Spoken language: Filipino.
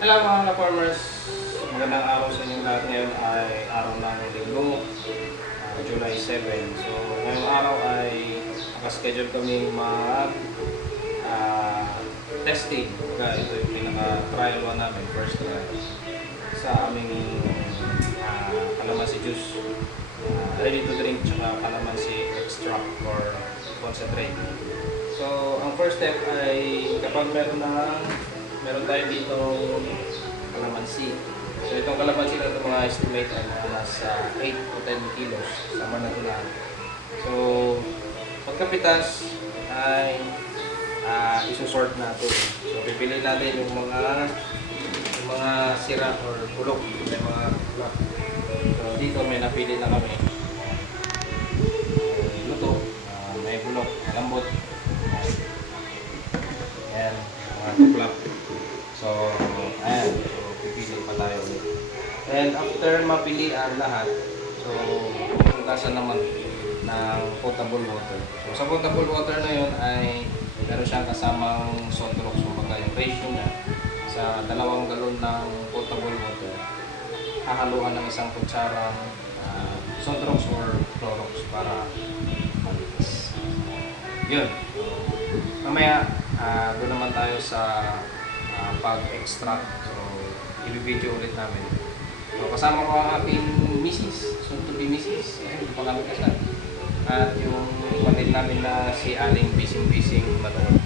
Hello mga ka-farmers, magandang araw sa inyong lahat. Ngayon ay araw ng Linggo, July 7. So ngayong araw ay nakaschedule kami mag testing. Ito yung pinaka-trial 1 namin, first trial sa aming calamansi juice, ready to drink, tsaka calamansi extract or concentrate. So ang first step ay kapag meron tayo dito kalamansi. So itong kalamansi na ito mga estimate ay mga nasa 8 to 10 kilos sama na ito lahat. So pagkapitas ay isusort natin. So pipili natin yung mga sira or bulok, may mga bulok. So dito may napili na kami. Luto, may bulok, malambot. Ayan, mga tuklap. So, ayan. So, pipili pa tayo ulit. And after mapili ang lahat, so, pupuntasan naman ng potable water. So, sa potable water na yun ay meron siyang kasamang Sontrox. Kumbaga yung ratio niya sa 2 galon ng potable water, hahaluan ng 1 kutsarang Sontrox or Clorox para malinis. Yun. Mamaya, doon naman tayo sa pag-extract. So, i-video ulit namin. So, kasama ko ang aking misis, soon to be misis. Ayan, hindi pa kami kasal. At yung kapatid namin na si Aling Bising-Bising Manood.